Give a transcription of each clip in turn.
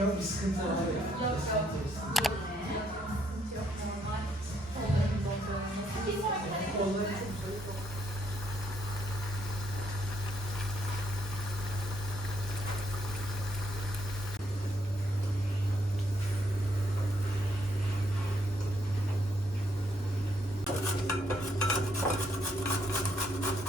Yok bir sıkıntı var ya. Yok yok. Yine. Sıkıntı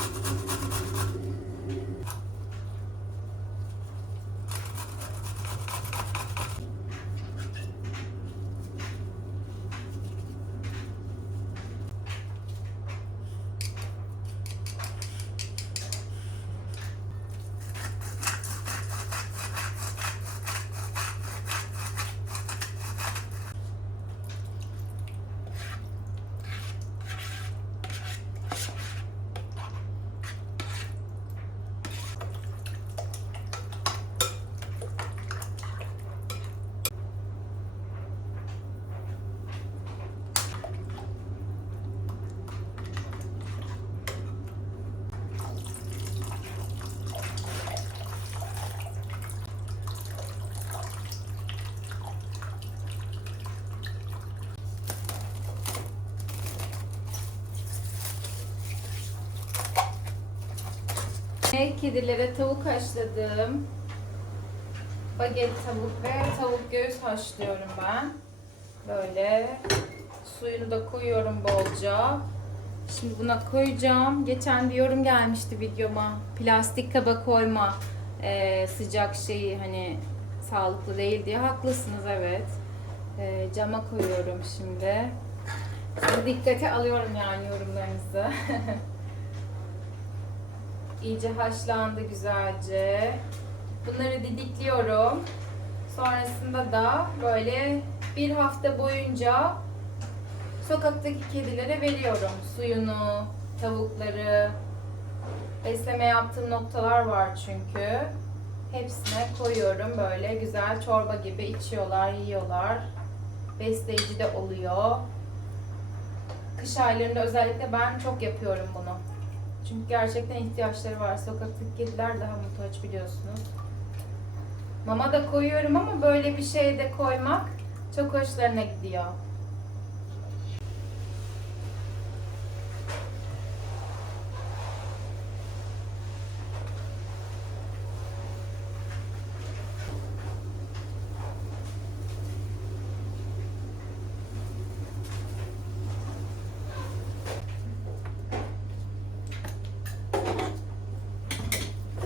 Kedilere tavuk haşladım. Baget tavuk ve tavuk göğüs haşlıyorum ben. Böyle suyunu da koyuyorum bolca. Şimdi buna koyacağım. Geçen bir yorum gelmişti videoma. Plastik kaba koyma ee, sıcak şeyi hani sağlıklı değil diye. Haklısınız evet. Ee, cama koyuyorum şimdi. Şimdi dikkate alıyorum yani yorumlarınızı. İyice haşlandı güzelce. Bunları didikliyorum. Sonrasında da böyle bir hafta boyunca sokaktaki kedilere veriyorum. Suyunu, tavukları, besleme yaptığım noktalar var çünkü. Hepsine koyuyorum böyle güzel çorba gibi içiyorlar, yiyorlar. Besleyici de oluyor. Kış aylarında özellikle ben çok yapıyorum bunu. Çünkü gerçekten ihtiyaçları var. Sokaktaki kediler daha muhtaç biliyorsunuz. Mama da koyuyorum ama böyle bir şey de koymak çok hoşlarına gidiyor.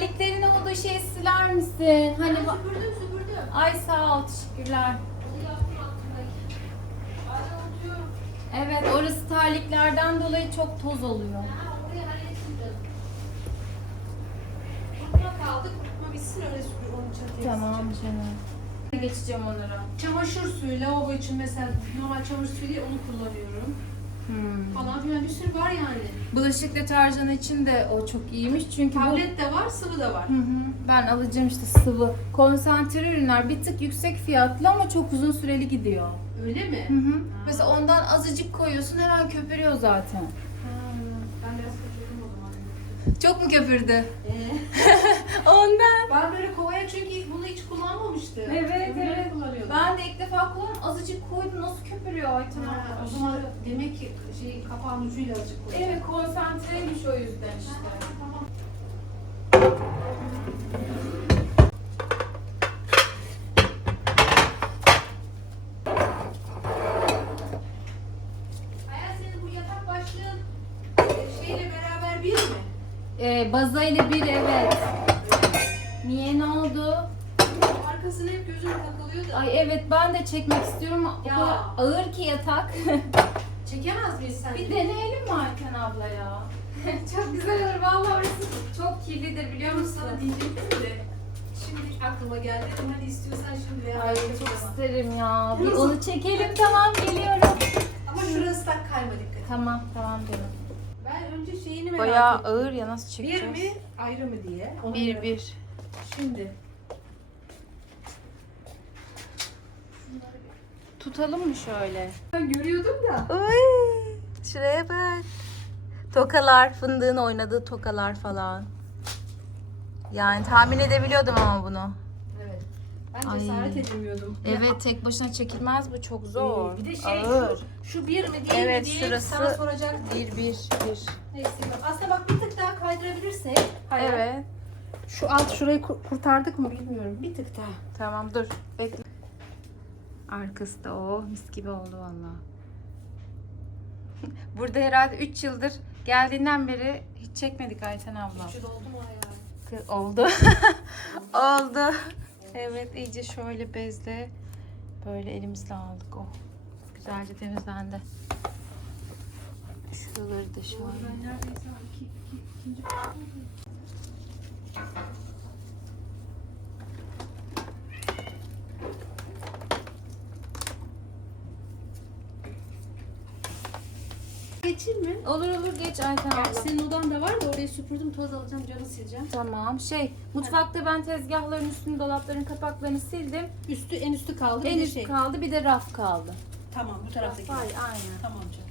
terliklerin olduğu şeyi siler misin? Hani ba- Süpürdüm süpürdüm. Ay sağ ol teşekkürler. Evet orası terliklerden dolayı çok toz oluyor. Canım. Kurutma bitsin öyle süpür onu çatıya. Tamam canım. Geçeceğim onlara. Çamaşır suyu, lavabo için mesela normal çamaşır suyu değil onu kullanıyorum. Hmm. falan filan bir sürü var yani. Bulaşık deterjanı için de o çok iyiymiş çünkü bu Tablet de var, sıvı da var. Hı hı. Ben alacağım işte sıvı. Konsantre ürünler bir tık yüksek fiyatlı ama çok uzun süreli gidiyor. Öyle mi? Hı hı. Mesela ondan azıcık koyuyorsun hemen köpürüyor zaten. Ha, ben biraz kaçırdım o zaman. Çok mu köpürdü? Ee, Ondan. ben böyle kovaya çünkü bunu hiç kullanmamıştım. Evet. Ben de ilk defa kullandım. Azıcık koydum. Nasıl köpürüyor Ayten Ha, abla? o zaman demek ki şey kapağın ucuyla azıcık koyacağım. Evet konsantreymiş o yüzden işte. Tamam. Hayal senin bu yatak başlığın e, şeyle beraber bir mi? Ee, bazayla bir evet. Niye ne oldu? Arkasına hep gözüm takılıyor da. Ay evet ben de çekmek istiyorum o Ya. kadar ağır ki yatak. Çekemez miyiz sen? bir deneyelim mi Ayten abla ya? çok güzel olur vallahi orası çok kirlidir biliyor musun? Sana diyecektim de. Şimdi aklıma geldi. Dedim, Hadi istiyorsan şimdi veya Ay çok isterim ya. Bir onu çekelim tamam geliyorum. Ama şurası da kayma dikkat. et. Tamam tamam canım. Ben önce şeyini merak Bayağı ettim. ağır ya nasıl Bir mi ayrı mı diye. Onu Bir merak- bir. Şimdi. Tutalım mı şöyle? Ben görüyordum da. Oy, şuraya bak. Tokalar, fındığın oynadığı tokalar falan. Yani tahmin edebiliyordum ama bunu. Evet. Ben Ay. cesaret edemiyordum. Evet, tek başına çekilmez bu çok zor. Ee, Bir de şey Ağır. şu, şu bir mi değil Evet, mi diye şurası sana soracak. Bir, bir, bir. Neyse bak. Aslında bak bir tık daha kaydırabilirsek. Hayal. Evet. Şu alt şurayı kur- kurtardık mı bilmiyorum. Bir tık daha. Tamam dur. Bekle. Arkası da o. Mis gibi oldu valla. Burada herhalde 3 yıldır geldiğinden beri hiç çekmedik Ayten abla. Şu doldu mu hayal? Kı- Oldu. Oldu. Evet iyice şöyle bezle böyle elimizle aldık o. Güzelce temizlendi. Şuraları da şöyle. Ben neredeyse iki, iki, ikinci Geçeyim mi? Olur olur geç Ayten abla. Gerçi senin odan da var da orayı süpürdüm toz alacağım canı sileceğim. Tamam. Şey, mutfakta ben tezgahların üstünü, dolapların kapaklarını sildim. Üstü en üstü kaldı En bir de üst şey. kaldı, bir de raf kaldı. Tamam bu taraftaki. Ay, aynen. Tamam canım.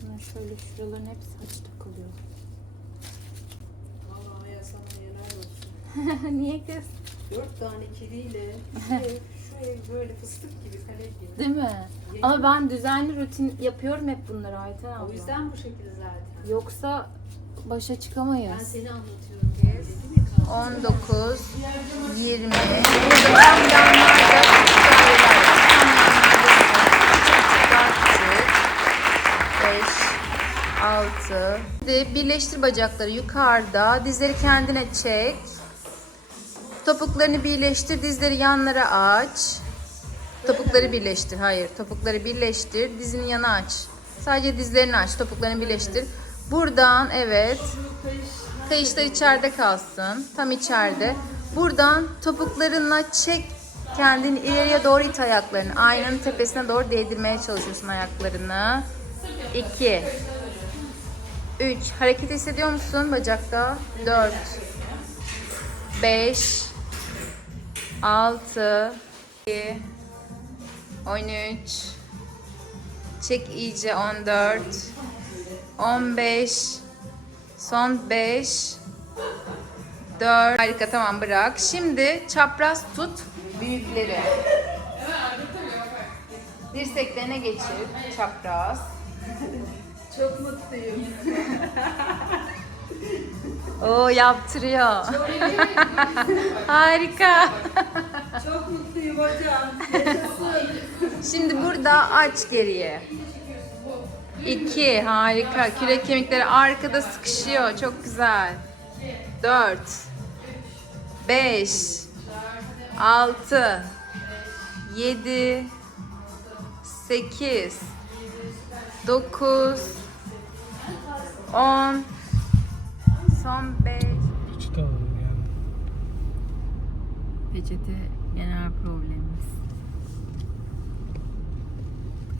Şuna şöyle şuraların hepsi açık takılıyor. Vallahi ya sana helal olsun. Niye kız? Dört tane kediyle ev böyle fıstık gibi kale gibi. Değil mi? Ama ben düzenli rutin yapıyorum hep bunları Ayten abla. O yüzden bu şekilde zaten. Yoksa başa Ben çıkamayız. seni anlatıyorum. Ya, 19, 20. Burada tam yanlarda Beş, altı. Birleştir bacakları yukarıda. Dizleri kendine çek. Topuklarını birleştir. Dizleri yanlara aç. Topukları birleştir. Hayır. Topukları birleştir. Dizini yana aç. Sadece dizlerini aç. Topuklarını birleştir. Buradan evet. Kayışlar içeride kalsın. Tam içeride. Buradan topuklarınla çek kendini ileriye doğru it ayaklarını. Aynanın tepesine doğru değdirmeye çalışıyorsun ayaklarını. 2 3 Hareket hissediyor musun bacakta? 4 5 6 2 13 Çek iyice 14 15 Son 5 4 Harika tamam bırak. Şimdi çapraz tut büyükleri. Dirseklerine geçir çapraz. Çok mutluyum. Oo yaptırıyor. Harika. Çok mutluyum hocam. Şimdi burada aç geriye. 2 harika. Kürek kemikleri arkada sıkışıyor. Çok güzel. 4 5 6 7 8 9 10 Son 5 Peçete alalım yani. Peçete genel problemimiz.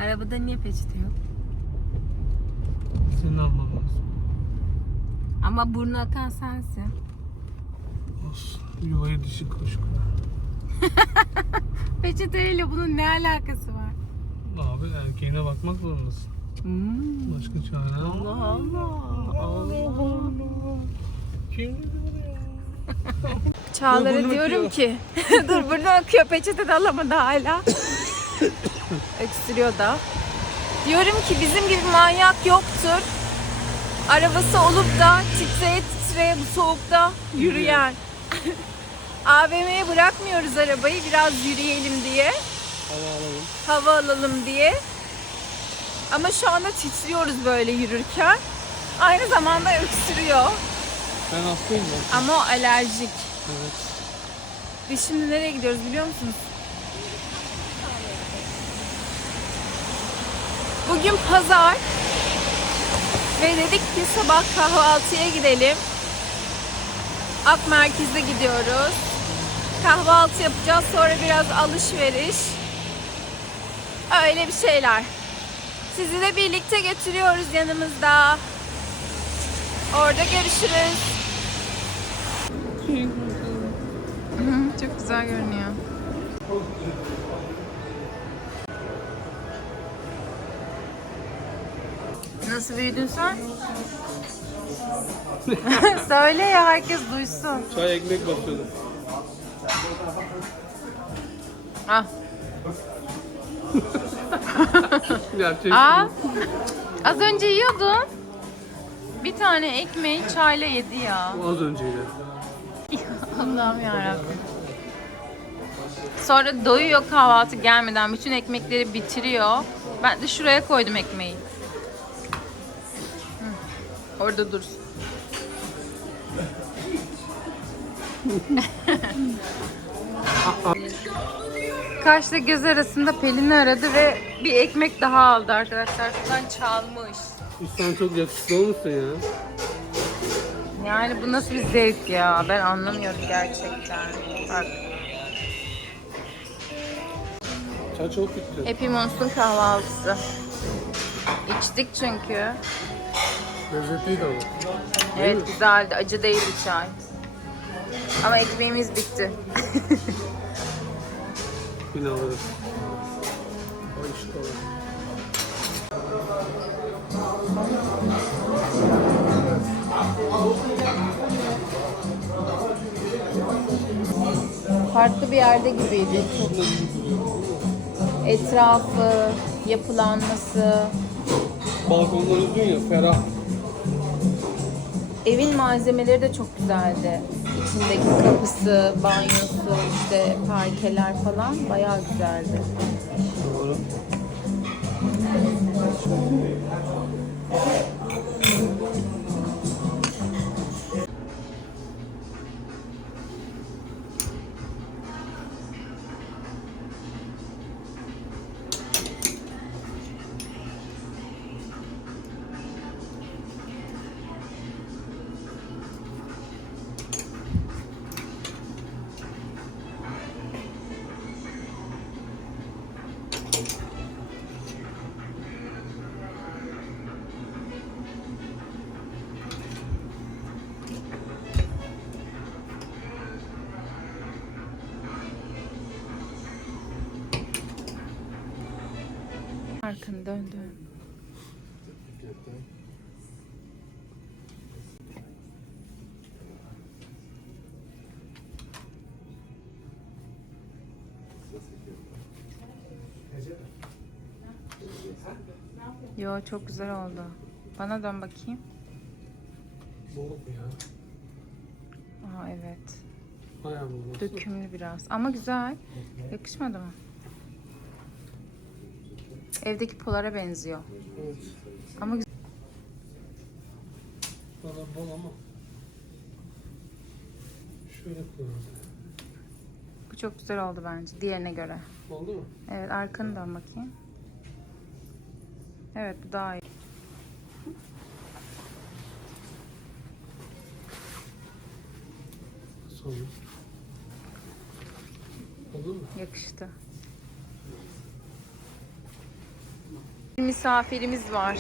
Arabada niye peçete yok? Senin alman lazım. Ama burnu akan sensin. Olsun. Yuvaya dişi kuşku. Peçeteyle bunun ne alakası var? Abi erkeğine bakmak zorundasın. Hmm. Başka çare Allah Allah. Allah Allah. Kim dedi bunu ya? Çağlar'a diyorum akıyor. ki dur burnu akıyor peçete de alamadı hala. Öksürüyor da. Diyorum ki bizim gibi manyak yoktur. Arabası olup da titreye titreye bu soğukta yürüyen. AVM'ye bırakmıyoruz arabayı biraz yürüyelim diye. Hava alalım. Hava alalım diye. Ama şu anda titriyoruz böyle yürürken. Aynı zamanda öksürüyor. Ben hastayım ben. Ama o alerjik. Evet. Biz şimdi nereye gidiyoruz biliyor musunuz? Bugün pazar ve dedik ki sabah kahvaltıya gidelim. Ak Merkez'e gidiyoruz. Kahvaltı yapacağız sonra biraz alışveriş. Öyle bir şeyler. Sizi de birlikte götürüyoruz yanımızda. Orada görüşürüz. Çok güzel görünüyor. Nasıl büyüdün sen? Söyle ya herkes duysun. Çay ekmek basıyordum. Ah. Gerçekten. Aa, az önce yiyordun. Bir tane ekmeği çayla yedi ya. Bu az önceydi. Allah'ım yarabbim. Sonra doyuyor kahvaltı gelmeden. Bütün ekmekleri bitiriyor. Ben de şuraya koydum ekmeği. Hı, Orada dursun. Kaşla göz arasında Pelin'i aradı ve bir ekmek daha aldı arkadaşlar. Şuradan çalmış. Sen çok yakışıklı olmuşsun ya. Yani bu nasıl bir zevk ya? Ben anlamıyorum gerçekten. Bak. Çay çok bitti. Happy Monster kahvaltısı. İçtik çünkü. Lezzetliydi ama. Evet güzeldi. Acı değildi çay. Ama ekmeğimiz bitti. Yine alırız. Ay işte Farklı bir yerde gibiydi. Çok etrafı, yapılanması, Balkonlar uzun ya ferah. evin malzemeleri de çok güzeldi. İçindeki kapısı, banyosu, işte parkeler falan bayağı güzeldi. Doğru. Arkanı dön dön. Yo çok güzel oldu. Bana dön bakayım. Bol ya. Aa evet. Bayağı. Dökümlü biraz. Ama güzel. Yakışmadı mı? Evdeki polara benziyor. Evet. Ama güzel. Bana bol ama. Şöyle koyalım. Bu çok güzel oldu bence. Diğerine göre. Oldu mu? Evet arkanı dön bakayım. Evet bu daha iyi. Sonra. Oldu mu? Yakıştı. Misafirimiz var.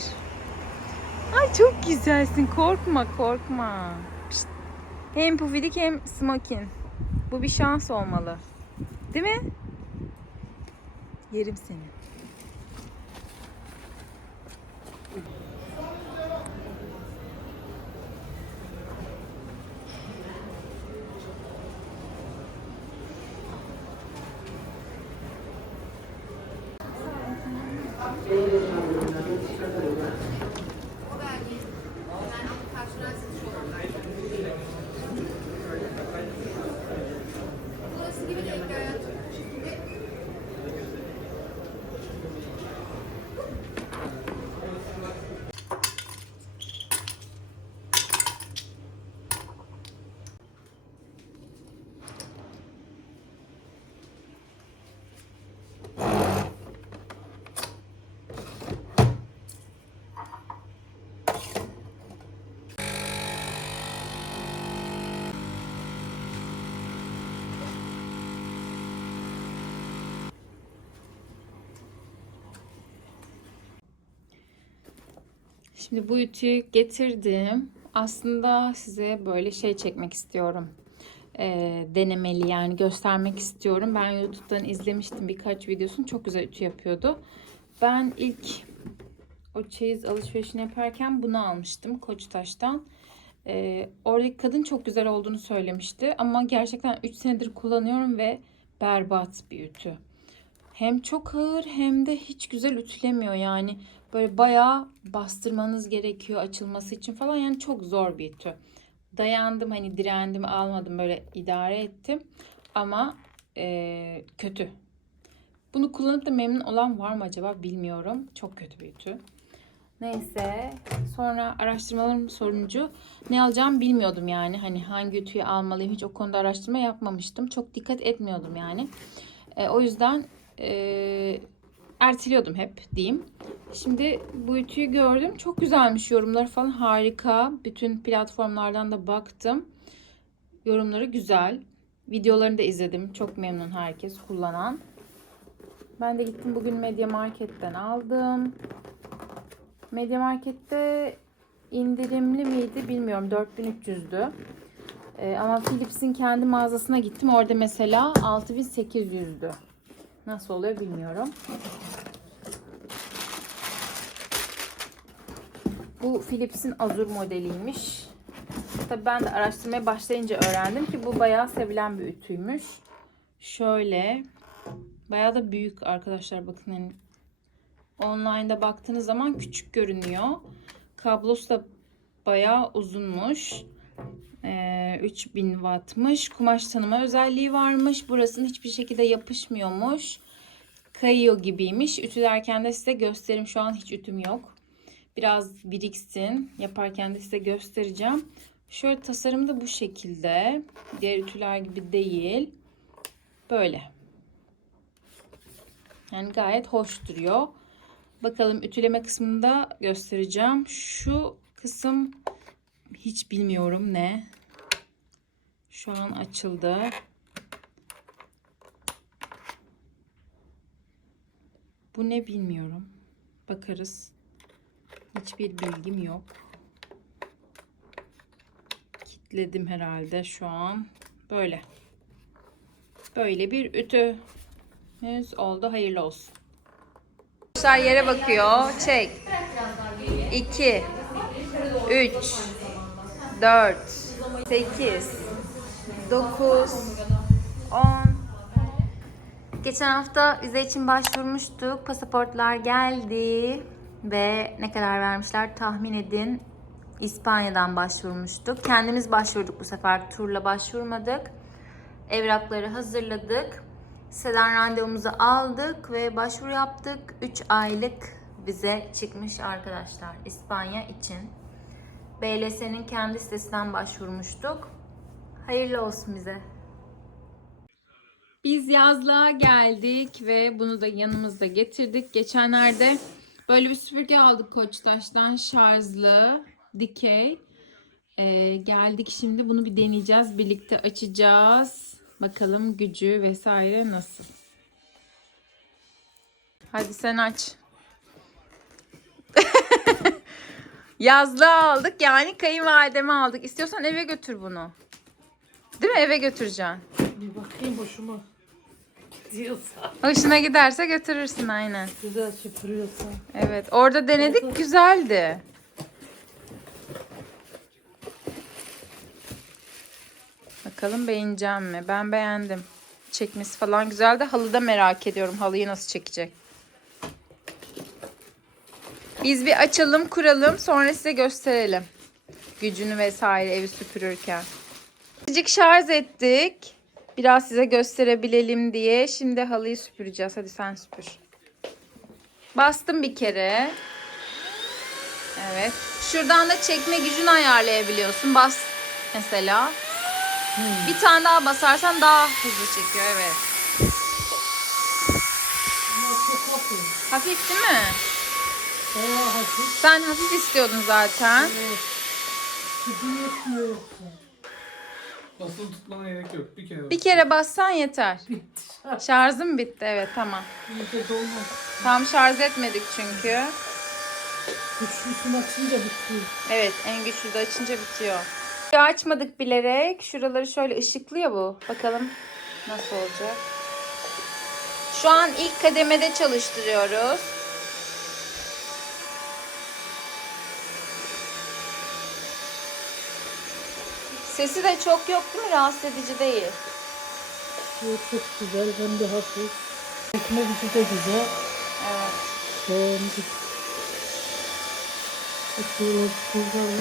Ay çok güzelsin. Korkma korkma. Pişt. Hem pufidik hem smokin. Bu bir şans olmalı. Değil mi? Yerim seni. Şimdi bu ütüyü getirdim. Aslında size böyle şey çekmek istiyorum. Ee, denemeli yani göstermek istiyorum. Ben YouTube'dan izlemiştim birkaç videosunu. Çok güzel ütü yapıyordu. Ben ilk o çeyiz alışverişini yaparken bunu almıştım Koçtaş'tan. Ee, oradaki kadın çok güzel olduğunu söylemişti. Ama gerçekten 3 senedir kullanıyorum ve berbat bir ütü. Hem çok ağır hem de hiç güzel ütülemiyor yani. Böyle bayağı bastırmanız gerekiyor açılması için falan. Yani çok zor bir ütü. Dayandım hani direndim almadım böyle idare ettim. Ama eee, kötü. Bunu kullanıp da memnun olan var mı acaba bilmiyorum. Çok kötü bir ütü. Neyse sonra araştırmalarım sonucu ne alacağımı bilmiyordum yani. Hani hangi ütüyü almalıyım hiç o konuda araştırma yapmamıştım. Çok dikkat etmiyordum yani. E, o yüzden e, erteliyordum hep diyeyim. Şimdi bu ütüyü gördüm. Çok güzelmiş yorumları falan harika. Bütün platformlardan da baktım. Yorumları güzel. Videolarını da izledim. Çok memnun herkes kullanan. Ben de gittim bugün Media Market'ten aldım. Media Market'te indirimli miydi bilmiyorum. 4300'dü. Ee, ama Philips'in kendi mağazasına gittim. Orada mesela 6800'dü. Nasıl oluyor bilmiyorum. Bu Philips'in Azur modeliymiş. Tabii ben de araştırmaya başlayınca öğrendim ki bu bayağı sevilen bir ütüymüş. Şöyle bayağı da büyük arkadaşlar bakın hani online'da baktığınız zaman küçük görünüyor. Kablosu da bayağı uzunmuş. Ee, 3000 wattmış. Kumaş tanıma özelliği varmış. Burasının hiçbir şekilde yapışmıyormuş. Kayıyor gibiymiş. Ütülerken de size göstereyim. Şu an hiç ütüm yok. Biraz biriksin. Yaparken de size göstereceğim. Şöyle tasarım da bu şekilde. Diğer ütüler gibi değil. Böyle. Yani gayet hoş duruyor. Bakalım ütüleme kısmında göstereceğim. Şu kısım hiç bilmiyorum ne. Şu an açıldı. Bu ne bilmiyorum. Bakarız. Hiçbir bilgim yok. Kitledim herhalde şu an. Böyle. Böyle bir ütü. Henüz oldu. Hayırlı olsun. Arkadaşlar yere bakıyor. Çek. 2 3 4 8 9 10 Geçen hafta vize için başvurmuştuk. Pasaportlar geldi ve ne kadar vermişler tahmin edin. İspanya'dan başvurmuştuk. Kendimiz başvurduk bu sefer. Turla başvurmadık. Evrakları hazırladık. Siteden randevumuzu aldık ve başvuru yaptık. 3 aylık vize çıkmış arkadaşlar İspanya için. BLS'nin kendi sitesinden başvurmuştuk. Hayırlı olsun bize. Biz yazlığa geldik ve bunu da yanımızda getirdik. Geçenlerde böyle bir süpürge aldık Koçtaş'tan şarjlı, dikey. Ee, geldik şimdi bunu bir deneyeceğiz. Birlikte açacağız. Bakalım gücü vesaire nasıl. Hadi sen aç. Yazlığı aldık yani kayınvalideme aldık. İstiyorsan eve götür bunu. Değil mi? Eve götüreceksin. Bir bakayım hoşuma gidiyorsa. Hoşuna giderse götürürsün aynen. Güzel süpürüyorsa. Evet orada denedik güzeldi. Bakalım beğeneceğim mi? Ben beğendim. Çekmesi falan güzeldi. Halıda merak ediyorum halıyı nasıl çekecek. Biz bir açalım kuralım sonra size gösterelim. Gücünü vesaire evi süpürürken. Azıcık şarj ettik. Biraz size gösterebilelim diye. Şimdi halıyı süpüreceğiz. Hadi sen süpür. Bastım bir kere. Evet. Şuradan da çekme gücünü ayarlayabiliyorsun. Bas mesela. Bir tane daha basarsan daha hızlı çekiyor. Evet. Hafif değil mi? Bayağı hafif. Sen hafif istiyordun zaten. Evet. Gücü yetmiyor yoksa. Basılı tutmana gerek yok. Bir kere. Bir kere bassan yeter. Bitti. Şarj. Şarjım bitti. Evet tamam. İyice dolmaz. Tam şarj etmedik çünkü. Güçlüsünü açınca bitiyor. Evet en güçlü de açınca bitiyor. Açmadık bilerek. Şuraları şöyle ışıklı ya bu. Bakalım nasıl olacak. Şu an ilk kademede çalıştırıyoruz. Sesi de çok yok değil mi? Rahatsız edici değil. Bu çok güzel hem de hafif. Çekme gücü de güzel. Evet. Beğendim. Açıyoruz buradan.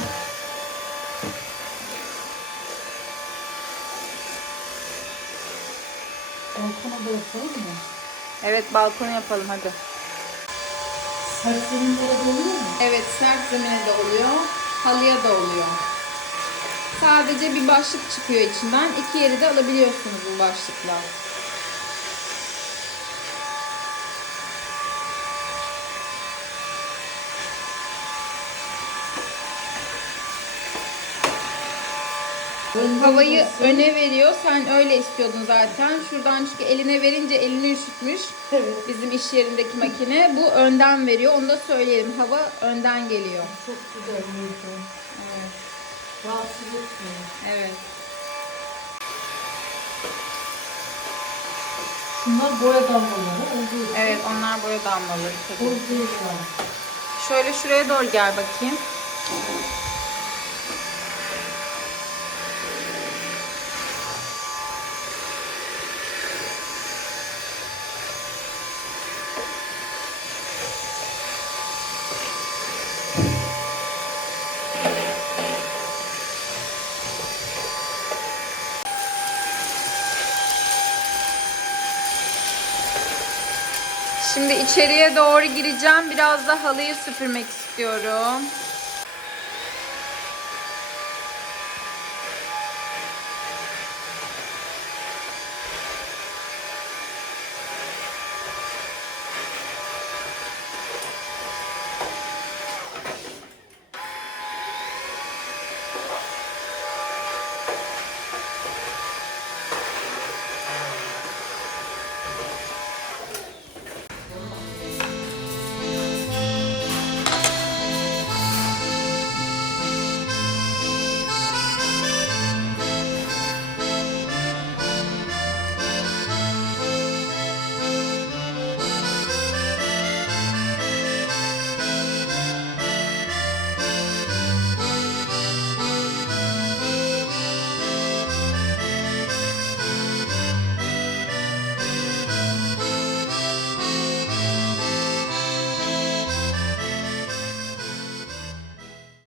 Balkona da yapalım mı? Evet balkon yapalım hadi. Sert zeminlere de oluyor mu? Evet sert zemine de oluyor. Halıya da oluyor. Sadece bir başlık çıkıyor içinden. İki yeri de alabiliyorsunuz bu başlıkla. Havayı öne veriyor. Sen öyle istiyordun zaten. Şuradan çünkü eline verince elini üşütmüş. Evet. Bizim iş yerindeki makine. Bu önden veriyor. Onu da söyleyelim. Hava önden geliyor. Çok güzel. Rahatsız etmiyor. Evet. Şunlar boya damlaları. Olduğu için Evet onlar boya damlaları değil yani. Şöyle şuraya doğru gel bakayım. Şimdi içeriye doğru gireceğim. Biraz da halıyı süpürmek istiyorum.